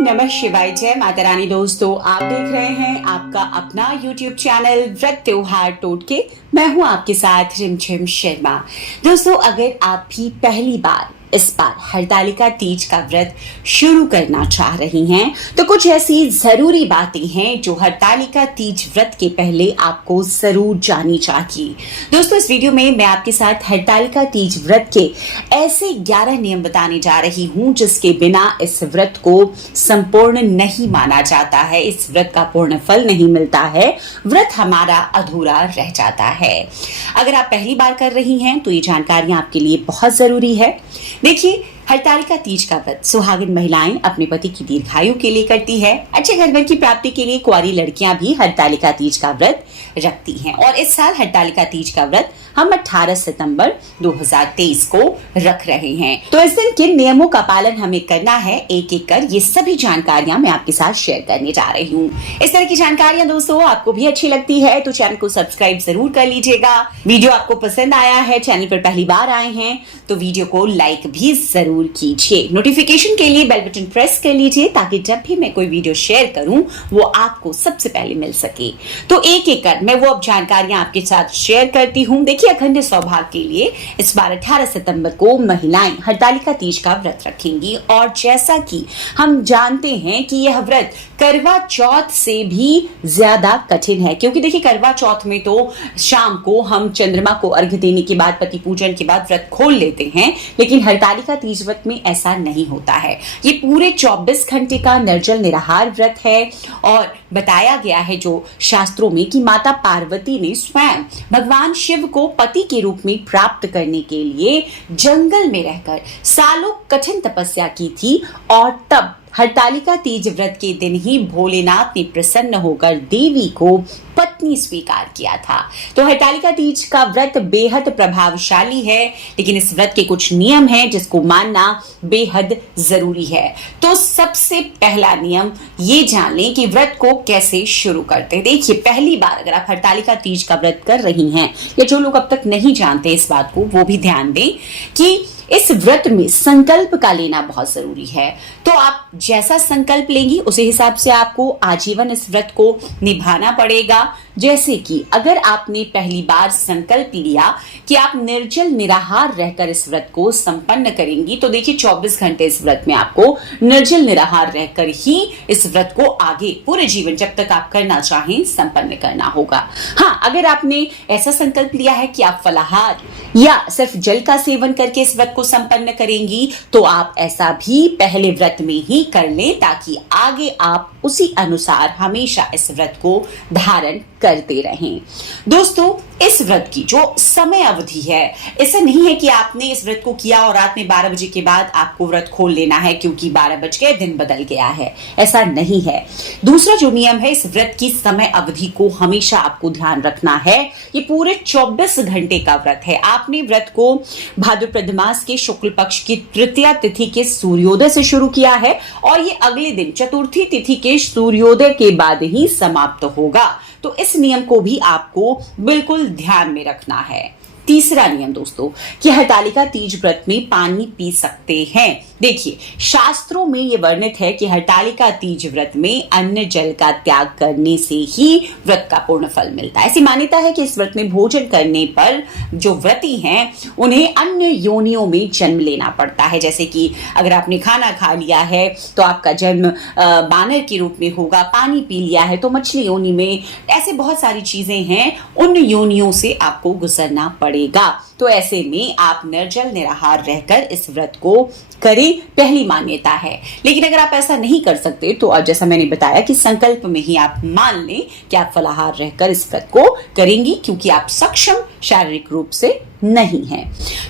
नमः शिवाय। जय माता रानी। दोस्तों, आप देख रहे हैं आपका अपना YouTube चैनल व्रत त्योहार टोटके। मैं हूं आपके साथ रिमझिम शर्मा। दोस्तों, अगर आप भी पहली बार इस बार हरतालिका तीज का व्रत शुरू करना चाह रही हैं, तो कुछ ऐसी जरूरी बातें हैं जो हरतालिका तीज व्रत के पहले आपको जरूर जाननी चाहिए। दोस्तों, इस वीडियो में मैं आपके साथ हरतालिका तीज व्रत के ऐसे 11 नियम बताने जा रही हूं जिसके बिना इस व्रत को संपूर्ण नहीं माना जाता है, इस व्रत का पूर्ण फल नहीं मिलता है, व्रत हमारा अधूरा रह जाता है। अगर आप पहली बार कर रही हैं तो ये जानकारियां आपके लिए बहुत जरूरी है। देखिए, हरतालिका तीज का व्रत सुहागिन महिलाएं अपने पति की दीर्घायु के लिए करती है। अच्छे घर की प्राप्ति के लिए कुंवारी लड़कियां भी हरतालिका तीज का व्रत रखती हैं। और इस साल हरतालिका तीज का व्रत हम 18 सितंबर 2023 को रख रहे हैं। तो इस दिन किन नियमों का पालन हमें करना है, एक एक कर ये सभी जानकारियां मैं आपके साथ शेयर करने जा रही हूँ। इस तरह की जानकारियां दोस्तों आपको भी अच्छी लगती है तो चैनल को सब्सक्राइब जरूर कर लीजिएगा। वीडियो आपको पसंद आया है, चैनल पर पहली बार आए हैं तो वीडियो को लाइक भी जरूर कीजिए। नोटिफिकेशन के लिए बेल बटन प्रेस कर लीजिए ताकि जब भी मैं कोई वीडियो शेयर करूं वो आपको सबसे पहले मिल सके। तो एक एक कर मैं वो अब जानकारियां आपके साथ शेयर करती हूं। देखिए, अखंड सौभाग्य के लिए इस बार 18 सितंबर को महिलाएं हरतालिका तीज का व्रत रखेंगी। और जैसा कि हम जानते हैं कि यह व्रत करवा चौथ से भी ज्यादा कठिन है, क्योंकि देखिए करवा चौथ में तो शाम को हम चंद्रमा को अर्घ्य देने के बाद, पति पूजन के बाद व्रत खोल लेते हैं, लेकिन हरतालिका तीज व्रत में ऐसा नहीं होता है। ये पूरे 24 घंटे का निर्जल निराहार व्रत है। और बताया गया है जो शास्त्रों में कि माता पार्वती ने स्वयं भगवान शिव को पति के रूप में प्राप्त करने के लिए जंगल में रहकर सालों कठिन तपस्या की थी। और तब हरतालिका तीज व्रत के दिन ही भोलेनाथ ने प्रसन्न होकर देवी को पत्नी स्वीकार किया था। तो हरतालिका तीज का व्रत बेहद प्रभावशाली है, लेकिन इस व्रत के कुछ नियम हैं जिसको मानना बेहद जरूरी है। तो सबसे पहला नियम ये जान लें कि व्रत को कैसे शुरू करते हैं। देखिए, पहली बार अगर आप हरतालिका तीज का व्रत कर रही हैं या जो लोग अब तक नहीं जानते इस बात को, वो भी ध्यान दें कि इस व्रत में संकल्प का लेना बहुत जरूरी है। तो आप जैसा संकल्प लेंगी उसी हिसाब से आपको आजीवन इस व्रत को निभाना पड़ेगा। जैसे कि अगर आपने पहली बार संकल्प लिया कि आप निर्जल निराहार रहकर इस व्रत को संपन्न करेंगी, तो देखिए 24 घंटे इस व्रत में आपको निर्जल निराहार रहकर ही इस व्रत को आगे पूरे जीवन जब तक आप करना चाहें संपन्न करना होगा। हाँ, अगर आपने ऐसा संकल्प लिया है कि आप फलाहार या सिर्फ जल का सेवन करके इस व्रत को संपन्न करेंगी, तो आप ऐसा भी पहले व्रत में ही कर लें ताकि आगे आप उसी अनुसार हमेशा इस व्रत को धारण करते रहें। दोस्तों, इस व्रत की जो समय अवधि है, ऐसा नहीं है कि आपने इस व्रत को किया और रात में 12 बजे के बाद आपको व्रत खोल लेना है क्योंकि 12 बज गए, दिन बदल गया है, ऐसा नहीं है। दूसरा जो नियम है, इस व्रत की समय अवधि को हमेशा आपको ध्यान रखना है। ये पूरे 24 घंटे का व्रत है। आपने व्रत को भाद्रपद मास के शुक्ल पक्ष की तृतीया तिथि के सूर्योदय से शुरू किया है और ये अगले दिन चतुर्थी तिथि के सूर्योदय के बाद ही समाप्त होगा। तो इस नियम को भी आपको बिल्कुल ध्यान में रखना है। तीसरा नियम दोस्तों कि हरतालिका तीज व्रत में पानी पी सकते हैं। देखिए, शास्त्रों में यह वर्णित है कि हरतालिका तीज व्रत में अन्न जल का त्याग करने से ही व्रत का पूर्ण फल मिलता है। ऐसी मान्यता है कि इस व्रत में भोजन करने पर जो व्रती हैं उन्हें अन्य योनियों में जन्म लेना पड़ता है। जैसे कि अगर आपने खाना खा लिया है तो आपका जन्म बानर के रूप में होगा, पानी पी लिया है तो मछली योनि में, ऐसे बहुत सारी चीजें हैं, उन योनियों से आपको गुजरना पड़ेगा। तो ऐसे में आप निर्जल निराहार रहकर इस व्रत को करें, पहली मान्यता है। लेकिन अगर आप ऐसा नहीं कर सकते तो अब जैसा मैंने बताया कि संकल्प में ही आप मान लें कि आप फलाहार रहकर इस व्रत को करेंगी क्योंकि आप सक्षम शारीरिक रूप से नहीं है।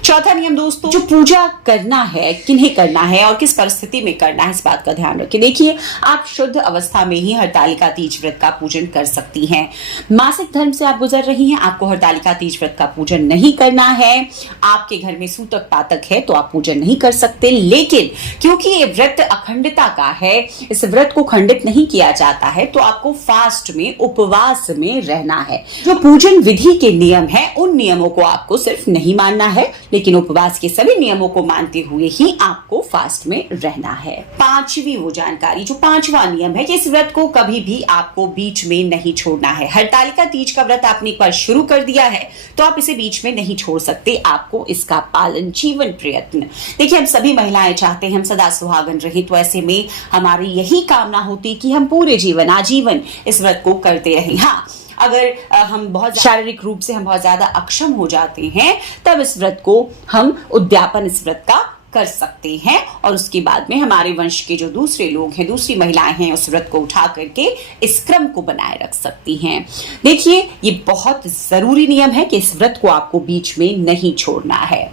चौथा नियम दोस्तों, जो पूजा करना है, किन्हें करना है और किस परिस्थिति में करना है, इस बात का ध्यान रखें। देखिए, आप शुद्ध अवस्था में ही हरतालिका तीज व्रत का पूजन कर सकती हैं। मासिक धर्म से आप गुजर रही हैं, आपको हरतालिका तीज व्रत का पूजन नहीं करना है। आपके घर में सूतक पातक है तो आप पूजन नहीं कर सकते। लेकिन क्योंकि ये व्रत अखंडता का है, इस व्रत को खंडित नहीं किया जाता है, तो आपको फास्ट में, उपवास में रहना है। जो पूजन विधि के नियम है, उन नियमों को आपको सिर्फ सिर्फ नहीं मानना है, लेकिन उपवास के सभी नियमों को मानते हुए ही आपको फास्ट में रहना है। पांचवी वो जानकारी, जो पांचवा नियम है कि इस व्रत को कभी भी आपको बीच में नहीं छोड़ना है। हरतालिका तीज का व्रत आपने एक बार शुरू कर दिया है तो आप इसे बीच में नहीं छोड़ सकते, आपको इसका पालन जीवन प्रयत्न। देखिए, हम सभी महिलाएं चाहते हैं हम सदा सुहागन रहे, तो ऐसे में हमारी यही कामना होती कि हम पूरे जीवन आजीवन इस व्रत को करते रहें। हाँ, अगर हम बहुत शारीरिक रूप से हम बहुत ज्यादा अक्षम हो जाते हैं तब इस व्रत को हम उद्यापन इस व्रत का कर सकते हैं, और उसके बाद में हमारे वंश के जो दूसरे लोग हैं, दूसरी महिलाएं हैं, उस व्रत को उठा करके इस क्रम को बनाए रख सकती हैं। देखिए, ये बहुत जरूरी नियम है कि इस व्रत को आपको बीच में नहीं छोड़ना है।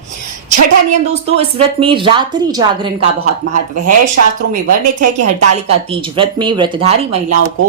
छठा नियम दोस्तों, इस व्रत में रात्रि जागरण का बहुत महत्व है। शास्त्रों में वर्णित है कि हरतालिका तीज व्रत में व्रतधारी महिलाओं को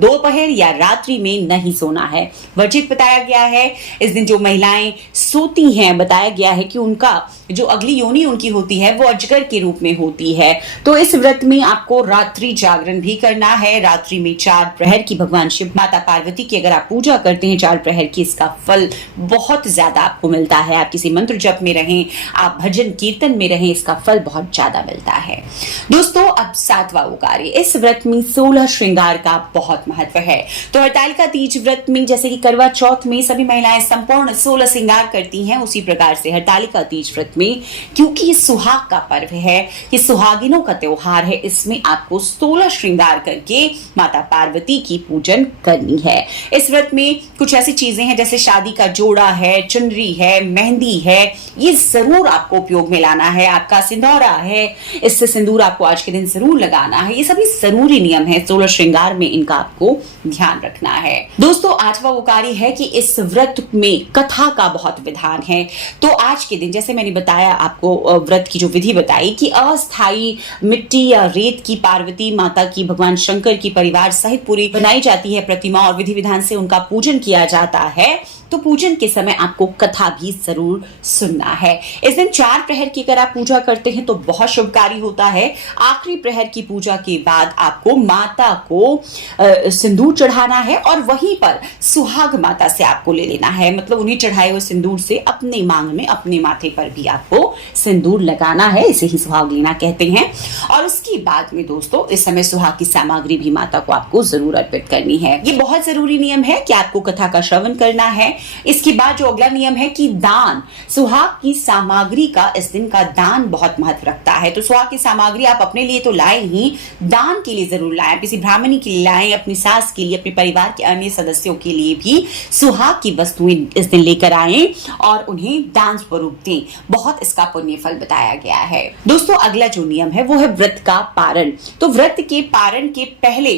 दोपहर या रात्रि में नहीं सोना है, वर्जित बताया गया है। इस दिन जो महिलाएं सोती हैं, बताया गया है कि उनका जो अगली योनि उनकी होती है वो अजगर के रूप में होती है। तो इस व्रत में आपको रात्रि जागरण भी करना है। रात्रि में 4 प्रहर की भगवान शिव माता पार्वती की अगर आप पूजा करते हैं 4 प्रहर की, इसका फल बहुत ज्यादा आपको मिलता है। आप किसी मंत्र जप में रहें, आप भजन कीर्तन में रहें, इसका फल बहुत ज्यादा मिलता है। दोस्तों, अब 7वां वो कार्य, इस व्रत में 16 श्रृंगार का बहुत महत्व है। तो हरतालिका तीज व्रत में जैसे कि करवा चौथ में सभी महिलाएं संपूर्ण 16 श्रृंगार करती हैं, उसी प्रकार से हरतालिका तीज व्रत में, क्योंकि ये सुहाग का पर्व है, ये सुहागिनों का त्योहार है, इसमें आपको 16 श्रृंगार करके माता पार्वती की पूजन करनी है। इस व्रत में कुछ ऐसी चीजें हैं जैसे शादी का जोड़ा है, चुनरी है, मेहंदी है, ये जरूर आपको उपयोग में लाना है। आपका सिंदूरा है, इससे सिंदूर आपको आज के दिन जरूर लगाना है। ये सभी जरूरी नियम है, 16 श्रृंगार में इनका आपको ध्यान रखना है। दोस्तों, 8वां वो कार्य है कि इस व्रत में कथा का बहुत विधान है। तो आज के दिन जैसे मैंने बताया आपको, व्रत की जो विधि बताई कि अस्थाई मिट्टी या रेत की पार्वती माता की भगवान शंकर की परिवार सहित पूरी बनाई जाती है प्रतिमा, और विधि विधान से उनका पूजन किया जाता है। तो पूजन के समय आपको कथा भी जरूर सुनना है। इस दिन 4 प्रहर की अगर आप पूजा करते हैं तो बहुत शुभकारी होता है। आखिरी प्रहर की पूजा के बाद आपको माता को सिंदूर चढ़ाना है, और वहीं पर सुहाग माता से आपको ले लेना है, मतलब उन्हें चढ़ाए हुए सिंदूर से अपने मांग में, अपने माथे पर भी आपको सिंदूर लगाना है, इसे ही सुहाग लेना कहते हैं। और उसके बाद में दोस्तों, इस समय सुहाग की सामग्री भी माता को आपको जरूर अर्पित करनी है। ये बहुत जरूरी नियम है कि आपको कथा का श्रवण करना है। इसके बाद जो अगला नियम है कि दान, सुहाग की सामग्री का इस दिन का दान बहुत महत्व रखता है। तो सुहाग की सामग्री आप अपने लिए तो लाए ही, दान के लिए जरूर लाएं, किसी ब्राह्मणी के लिए लाएं, अपनी सास के लिए, अपने परिवार के अन्य सदस्यों के लिए भी सुहाग की वस्तुएं इस दिन लेकर आएं और उन्हें दान स्वरूप दें। बहुत इसका पुण्य फल बताया गया है। दोस्तों, अगला जो नियम है वो है व्रत का पारण। तो व्रत के पारण के पहले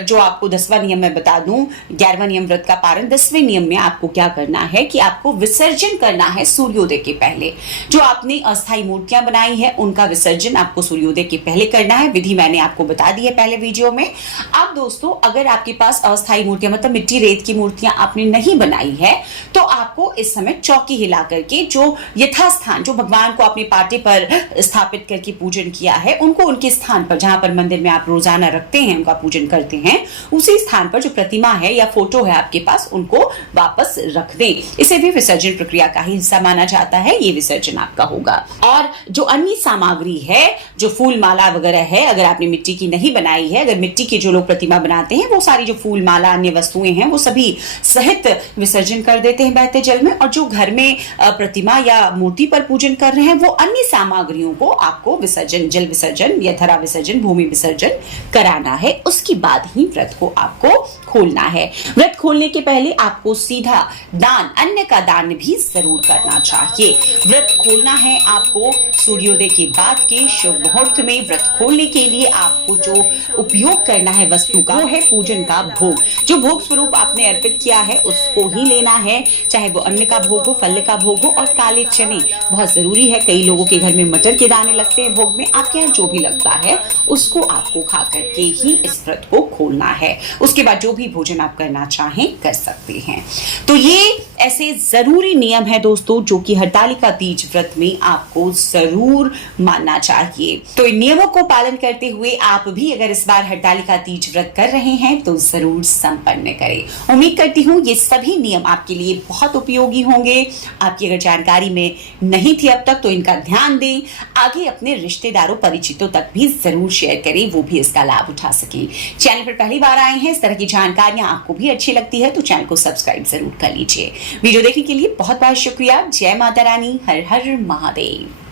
जो आपको 10वां नियम मैं बता दूं, 11वां नियम व्रत का पारण, 10वें नियम में आपको क्या करना है कि आपको विसर्जन करना है सूर्योदय के पहले। जो आपने अस्थायी मूर्तियां बनाई है उनका विसर्जन आपको सूर्योदय के पहले करना है। विधि मैंने आपको बता दी है पहले वीडियो में। अब दोस्तों, अगर आपके पास अस्थायी मूर्तियां मतलब मिट्टी रेत की मूर्तियां आपने नहीं बनाई है तो आपको इस समय चौकी हिला करके जो यथास्थान, जो भगवान को अपने पाटे पर स्थापित करके पूजन किया है, उनको उनके स्थान पर, जहां पर मंदिर में आप रोजाना रखते हैं, उनका पूजन करते हैं, उसी स्थान पर जो प्रतिमा है या फोटो है आपके पास, उनको वापस रख दें। इसे भी विसर्जन प्रक्रिया का ही हिस्सा माना जाता है। ये विसर्जन आपका होगा। और जो अन्य सामग्री है, जो फूल माला वगैरह है, अगर आपने मिट्टी की नहीं बनाई है, अगर मिट्टी की जो लोग प्रतिमा बनाते हैं, वो सारी जो फूल माला अन्य वस्तुएं हैं वो सभी सहित विसर्जन कर देते हैं बहते जल में। और जो घर में प्रतिमा या मूर्ति पर पूजन कर रहे हैं वो अन्य सामग्रियों को आपको विसर्जन, जल विसर्जन या धरा विसर्जन, भूमि विसर्जन कराना है। उसके बाद ही व्रत को आपको खोलना है। व्रत खोलने के पहले आपको सीधा दान, अन्न का दान भी जरूर करना चाहिए। व्रत खोलना है आपको सूर्योदय के बाद के शुभ मुहूर्त में। व्रत खोलने के लिए आपको जो उपयोग करना है वस्तु का, वो है पूजन का भोग। जो भोग स्वरूप आपने अर्पित किया है उसको ही लेना है, चाहे वो अन्न का भोग हो, फल का भोग हो। और काले चने बहुत जरूरी है। कई लोगों के घर में मटर के दाने लगते हैं भोग में, आपके यहाँ जो भी लगता है उसको आपको खा करके ही इस व्रत को खोलना है। उसके बाद जो भी भोजन आप करना चाहें कर सकते हैं। तो ये ऐसे जरूरी नियम है दोस्तों जो कि हरतालिका तीज व्रत में आपको जरूर मानना चाहिए। तो इन नियमों को पालन करते हुए आप भी अगर इस बार हरतालिका तीज व्रत कर रहे हैं तो जरूर संपन्न करें। उम्मीद करती हूँ ये सभी नियम आपके लिए बहुत उपयोगी होंगे। आपकी अगर जानकारी में नहीं थी अब तक तो इनका ध्यान दें, आगे अपने रिश्तेदारों परिचितों तक भी जरूर शेयर करें, वो भी इसका लाभ उठा सके। चैनल पर पहली बार आए हैं, इस तरह की जानकारियां आपको भी अच्छी लगती है तो चैनल को सब्सक्राइब जरूर कर लीजिए। वीडियो देखने के लिए बहुत बहुत शुक्रिया। जय माता रानी, हर हर महादेव।